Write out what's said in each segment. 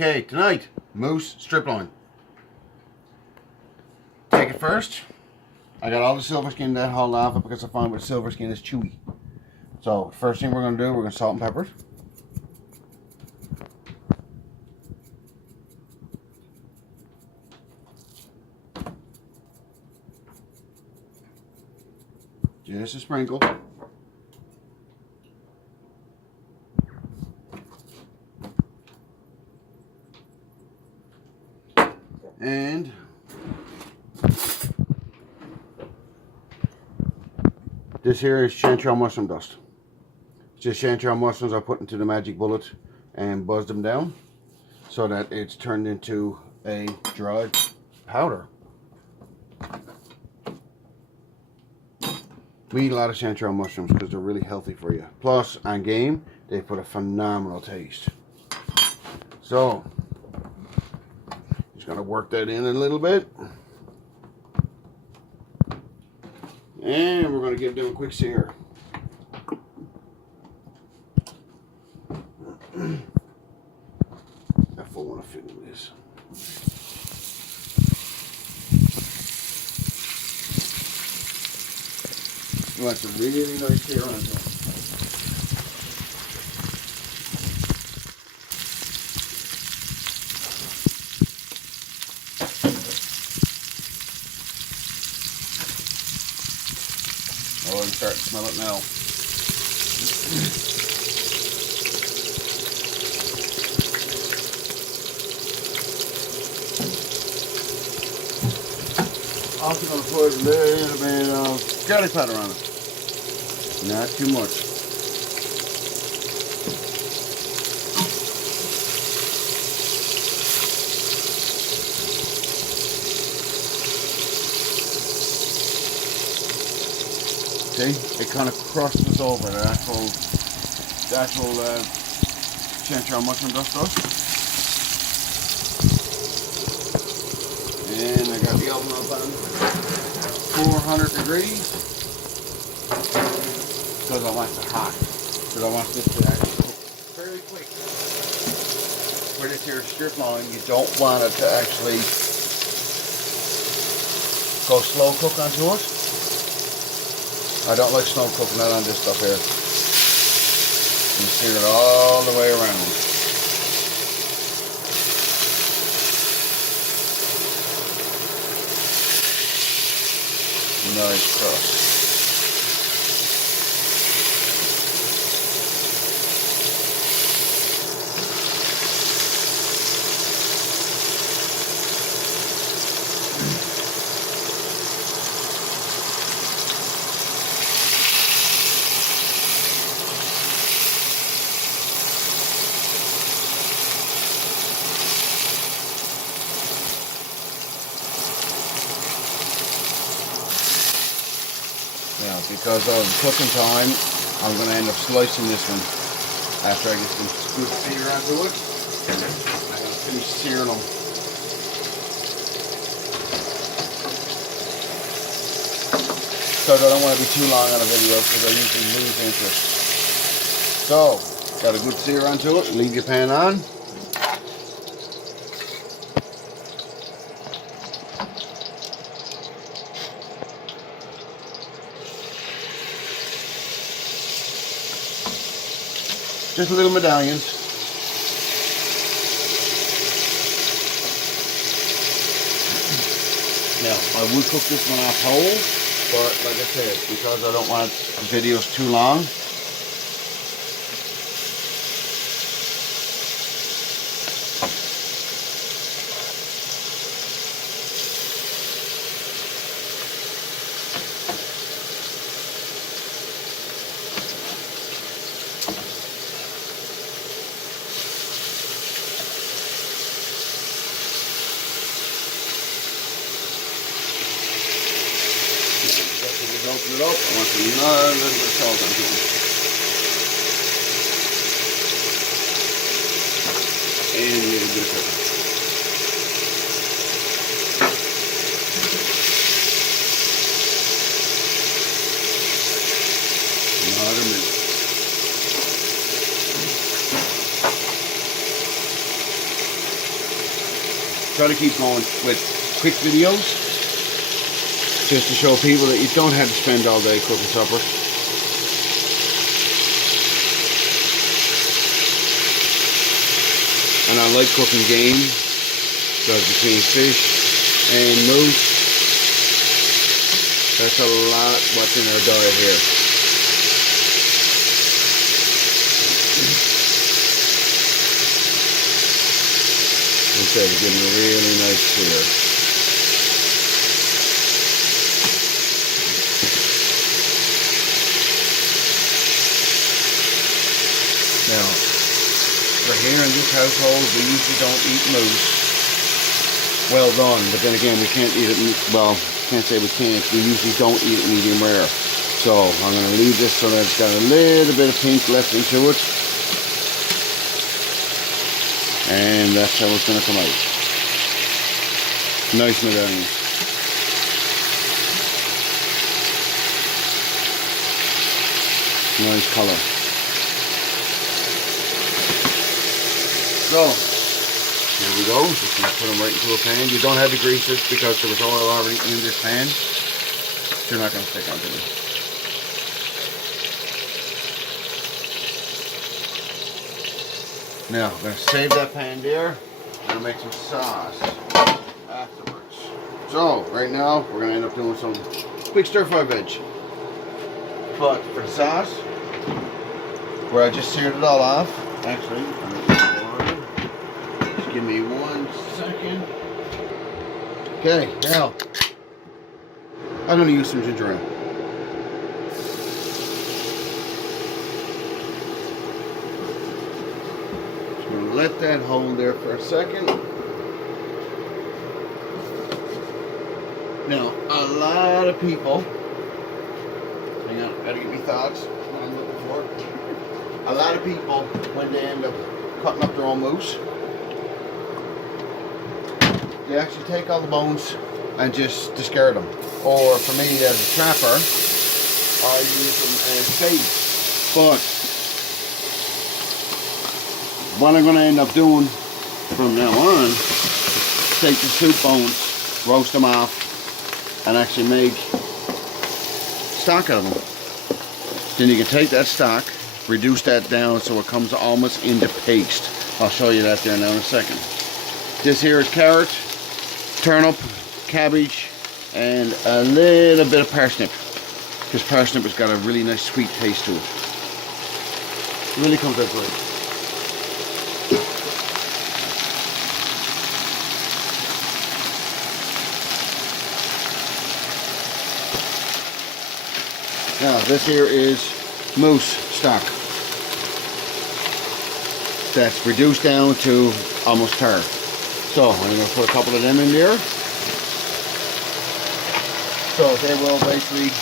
Okay, tonight, moose striploin. Take it first. I got all the silver skin that hauled off it because I find with silver skin is chewy. So, first thing we're going to do, we're going to salt and pepper it. Just a sprinkle. And this here is chanterelle mushroom dust. It's just chanterelle mushrooms I put into the magic bullet and buzzed them down so that it's turned into a dried powder. We eat a lot of chanterelle mushrooms because they're really healthy for you. Plus, on game, they put a phenomenal taste. So, just gonna work that in a little bit. And we're gonna give them a quick sear. That full one will fit in this. You want some really nice sear on it. Oh, I'm starting to smell it now. Also going to put a little bit of garlic powder on it. Not too much. See, it kind of crusts over the actual chanterelle mushroom dust does. And I got the oven up on 400 degrees because I want it hot. Because I want this to actually cook fairly quick. For this here striploin, you don't want it to actually go slow cook onto it. I don't like slow cooking that on this stuff here. You sear it all the way around. Nice crust. Now, because of cooking time, I'm going to end up slicing this one after I get some good sear onto it. I'm going to finish searing them. Because I don't want to be too long on a video because I usually lose interest. So, got a good sear onto it. Leave your pan on. Just little medallions. Now, I would cook this one off whole, but like I said, because I don't want the videos too long, open it up. I want some little bit of salt on it. And a little bit of pepper. Another minute. try to keep going with quick videos, just to show people that you don't have to spend all day cooking supper. And I like cooking game, because between fish and moose, that's a lot what's in our diet here. Okay, we're getting a really nice sear. Now, for here in this household, we usually don't eat moose well done, but then again, we can't eat it, well, can't say we can't, we usually don't eat it medium rare. So, I'm going to leave this so that it's got a little bit of pink left into it. And that's how it's going to come out. Nice medallion. Nice color. So, here we go. Just going to put them right into a pan. You don't have to grease this because there was oil already in this pan. They're not going to stick onto it. Now, I'm going to save that pan there. I'm going to make some sauce afterwards. So, right now, we're going to end up doing some quick stir-fry veg. But for the sauce, where I just seared it all off, actually, just give me 1 second. Okay, now, I'm going to use some ginger ale. Let that hold there for a second. Now, a lot of people, hang on, gotta get me thoughts, what I'm looking for. A lot of people, when they end up cutting up their own moose, they actually take all the bones and just discard them. Or for me as a trapper, I use them as bait. But what I'm going to end up doing from now on is take the soup bones, roast them off, and actually make stock out of them. Then you can take that stock, reduce that down so it comes almost into paste. I'll show you that there now in a second. This here is carrot, turnip, cabbage, and a little bit of parsnip. Because parsnip has got a really nice sweet taste to it. It really comes out great. Now, this here is moose stock. That's reduced down to almost tar. So, I'm going to put a couple of them in there. So, they will basically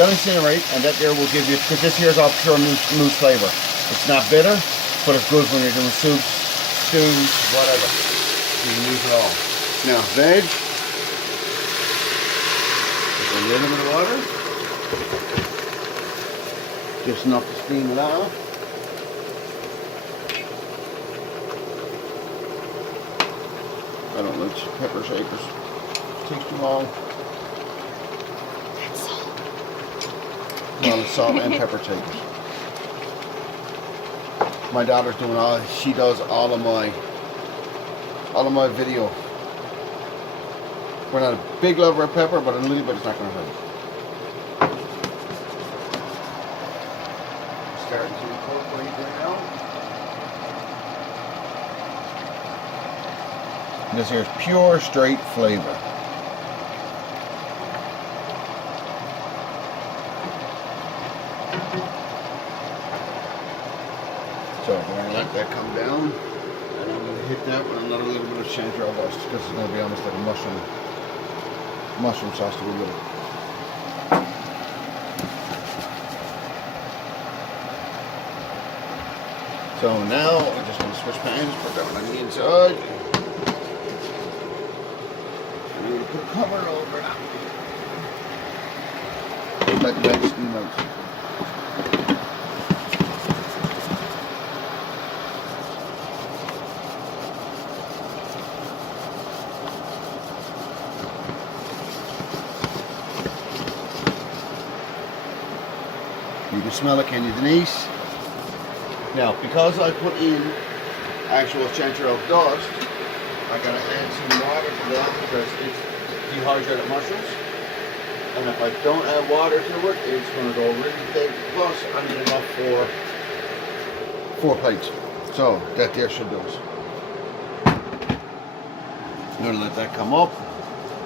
incinerate, and that there will give you, because this here is all pure moose flavor. It's not bitter, but it's good when you're doing soups, stews, whatever. You can use it all. Now, veg. A little bit of water, just enough to steam it off. I don't like pepper shakers, it takes too long. That's salt. Well, it's salt and pepper shakers. My daughter's doing she does all of my video. We're not a big lover of pepper, but a little bit is not going to hurt. Starting to incorporate there now. This here is pure, straight flavor. So we're going to let that come down, and I'm going to hit that with another little bit of chanterelle dust, because it's going to be almost like a mushroom sauce to go with it. So now I'm just going to switch pans, put that one on the inside. I'm going to put a cover over that. Let that steam out. smell it, can you, Denise? Now, because I put in actual chanterelle dust, I gotta add some water to that because it's dehydrated mushrooms. And if I don't add water to it, it's gonna go really thick. Plus, I need enough for 4 plates. So, that there should do it. I'm gonna let that come up.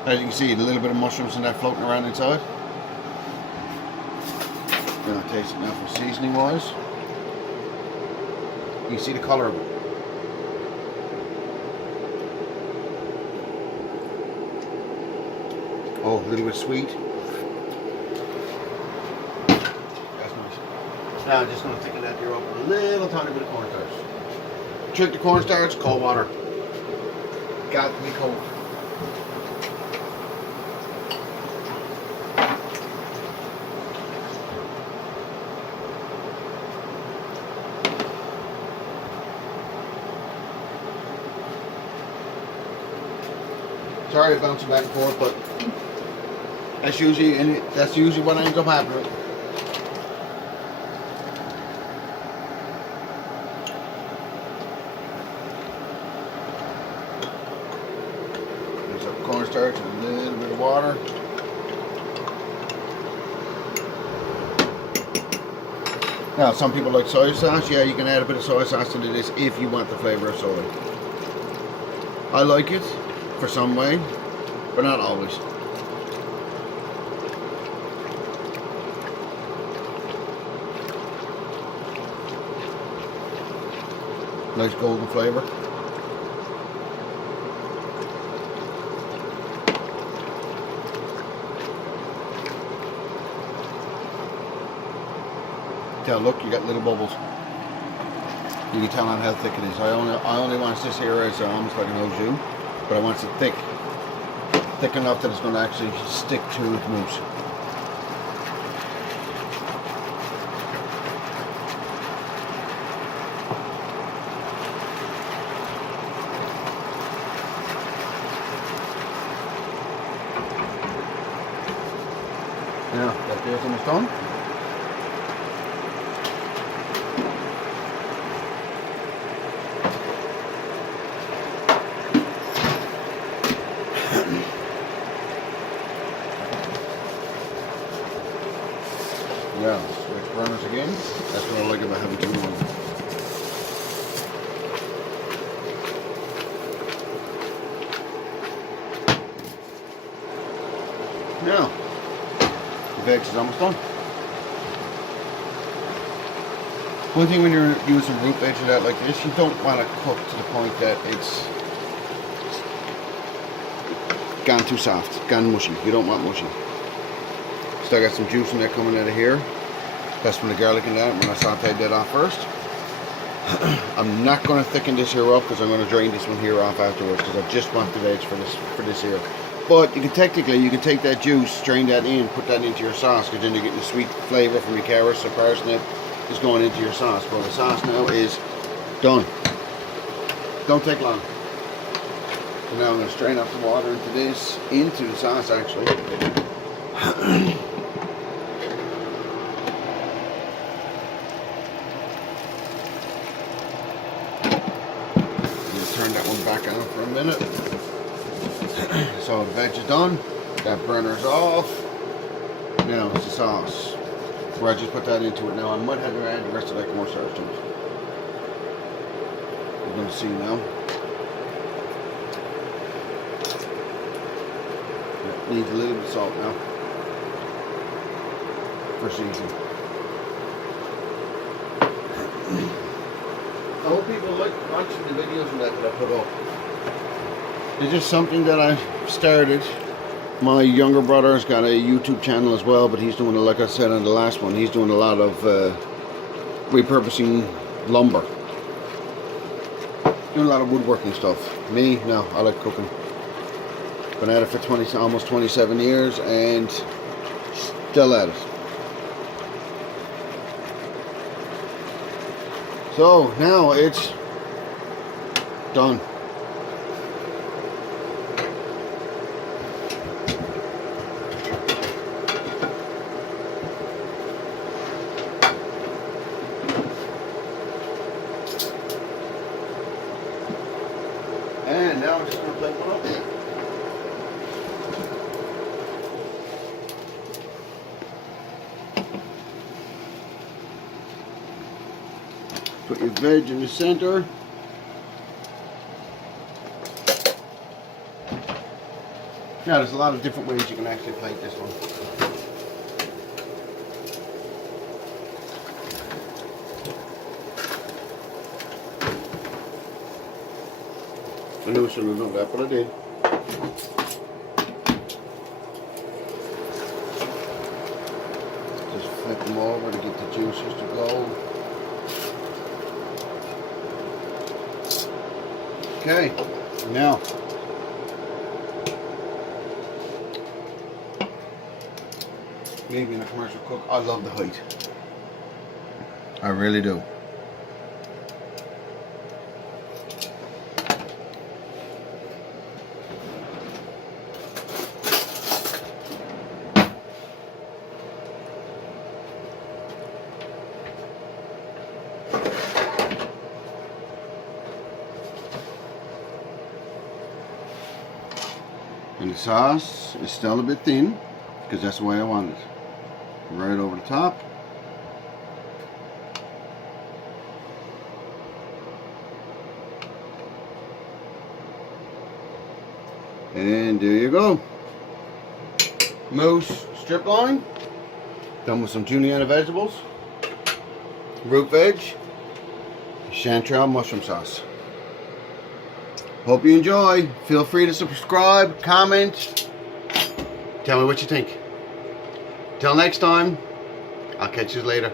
As you can see, a little bit of mushrooms in that floating around inside. Gonna taste it now for seasoning wise. You can see the color of it. Oh, a little bit sweet. That's nice. Now I'm just gonna thicken that here up with a little tiny bit of cornstarch. Trick to cornstarch, cold water. Got to be cold. Sorry to bounce back and forth, but that's usually what ends up happening. There's some cornstarch and a little bit of water. Now, some people like soy sauce. Yeah, you can add a bit of soy sauce into this if you want the flavor of soy. I like it for some way, but not always. Nice golden flavor. Now look, you got little bubbles. You can tell on how thick it is. I only want this here as almost like an au jus, but I want it thick enough that it's going to actually stick to the mousse. Now that there's almost done. Yeah, switch burners again. That's what I like about having 2 on. Now, the veg is almost done. One thing when you're using root veg like this, you don't want to cook to the point that it's gone too soft, gone mushy. You don't want mushy. Still got some juice in there coming out of here. That's from the garlic in that. When I sauteed that off first. I'm not going to thicken this here up because I'm going to drain this one here off afterwards because I just want the veg for this here. But you can take that juice, drain that in, put that into your sauce because then you're getting the sweet flavor from your carrots. The parsnip is going into your sauce. Well, the sauce now is done. Don't take long. So now I'm going to strain off some water into the sauce actually. Turn that one back on for a minute. So the veg is done. That burner's off. Now it's the sauce. Where I just put that into it now. I might have to add the rest of that cornstarch to it. We're going to see now. It needs a little bit of salt now. For seasoning. I hope people like watching the videos that I put up. It's just something that I started. My younger brother's got a YouTube channel as well, but he's doing, like I said on the last one, he's doing a lot of repurposing lumber. Doing a lot of woodworking stuff. Me, no, I like cooking. Been at it for almost 27 years and still at it. So now it's done. And now we're just going to plate one up. Put your veg in the center. Now there's a lot of different ways you can actually plate this one. I knew I shouldn't have done that, but I did. Just flip them over to get the juices to go. Okay, now me being a commercial cook, I love the height. I really do. And the sauce is still a bit thin because that's the way I want it. Right over the top. And there you go. Moose striploin. Done with some julienne vegetables. Root veg. Chanterelle mushroom sauce. Hope you enjoy. Feel free to subscribe, comment, tell me what you think. Till next time, I'll catch you later.